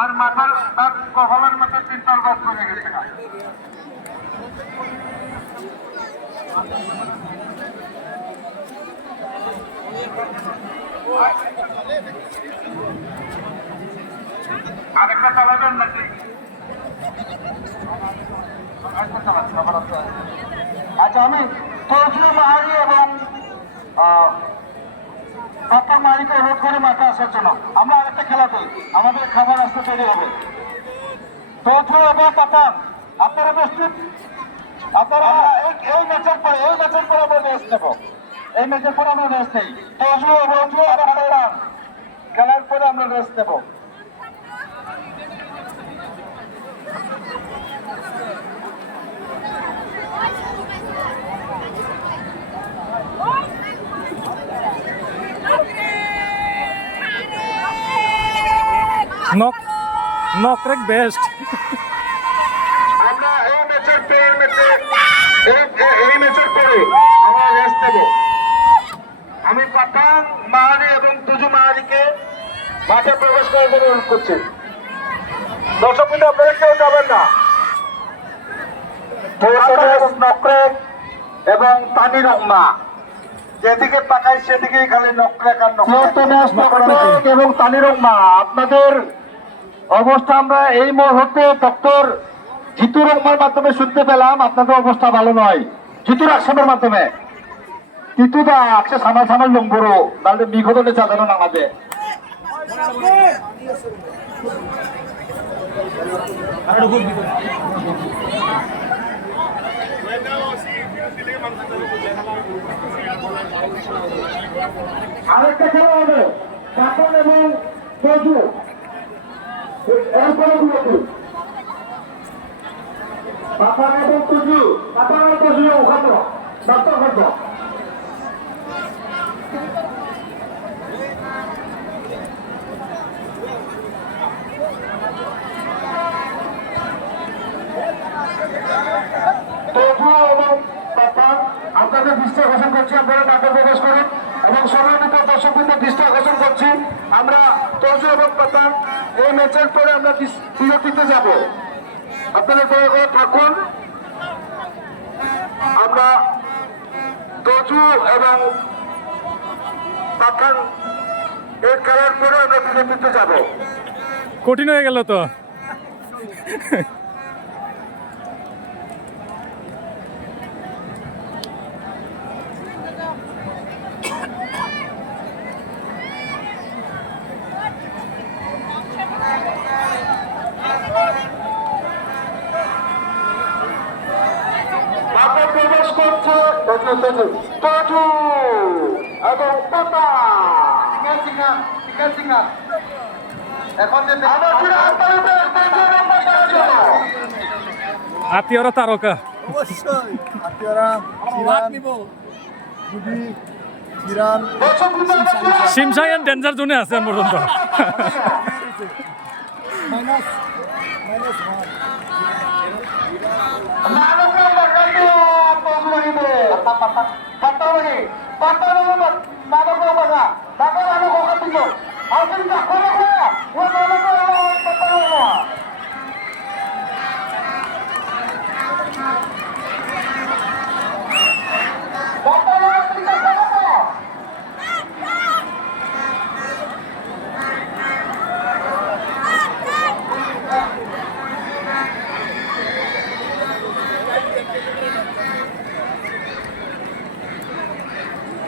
আর মাথার তার কহলের মতো চিন্তার বাস হয়ে গেছে আরেকটা চালাবেন নাকি। আচ্ছা আমি তৌফিক মাহারি এবং পাতা মারিকে অনুরোধ করে মাঠে আসার জন্য। আমরা আরেকটা খেলা করি। আমাদের খাবার আসতে তৈরি হবে। তৌফিক এবং পাতান আপনারা প্রস্তুত? আপনারা এই ম্যাচের পরে এই ম্যাচের পরে আমরা রেস্ট নেব। এই ম্যাচের পরে আমরা রেস্ট নেই। তৌফিক এবং পাতান খেলার পরে আমরা রেস্ট নেব। নক নকরেক বেস্ট আমরা এই ম্যাচের ম্যাচে এই ম্যাচের পরে আমরা রেস্ট নেব। আমি পাঠান মাহারি এবং তুজু মাহারিকে মাঠে প্রবেশ করার জন্য অনুরোধ করছি। দর্শক কিন্তু আপনারা কেউ যাবেন না। নকরেক এবং পানি রহমা যেদিকে তাকাই সেদিকেই খালি নকরেক আর নকরেক এবং তানি রহমা আপনাদের অবস্থা আমরা এই মুহূর্তে ডক্টর জিতু রহমার মাধ্যমে শুনতে পেলাম। আপনাদের অবস্থা ভালো নয়। জিতুর আকসামের মাধ্যমে। তিতু দা আকসে সামাল সামাল নম্বরও। তাহলে বিঘটনে চাঁদানো নামাবে আরেকটা খেলা হবে। এবং এরপরে তুজু পাপান এবং তুজু ওখানে ডাক্তার পাপান আপনাদের দৃষ্টি আকর্ষণ করছি, আপনারা করুন। এবং সর্বাধিক দর্শকদের দৃষ্টি আকর্ষণ আমরা তজু এবং পাপান এই ম্যাচের পরে আমরা বিরতিতে যাব? আপনারা দয়া করে থাকুন। আমরা দজু এবং পাঠান এর খেলার পরে আমরা বিরতিতে যাব। কঠিন হয়ে গেল তো মাঠে প্রবেশ করছে তজু তজু তজু এবং পাতা সিঙ্গার সিঙ্গার সিঙ্গার সিঙ্গার এখন যে আমরা ফিরে আসতে হবে তজু এবং পাতার জন্য আত্মীয়রা তারকা। অবশ্যই আপনারা চিরান গুডি চিরান দর্শক বৃন্দ, আমরা ফিরে আসছি। সিমসাইন ডেঞ্জার জোনে আছেন পর্যন্ত। মাইনাস মাইনাস পৌঁছাইবে। পাতা, পাতা, পাতা বলি। পাতা বলি, নানকের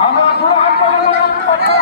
আমরা পুরো আন্দোলন করতে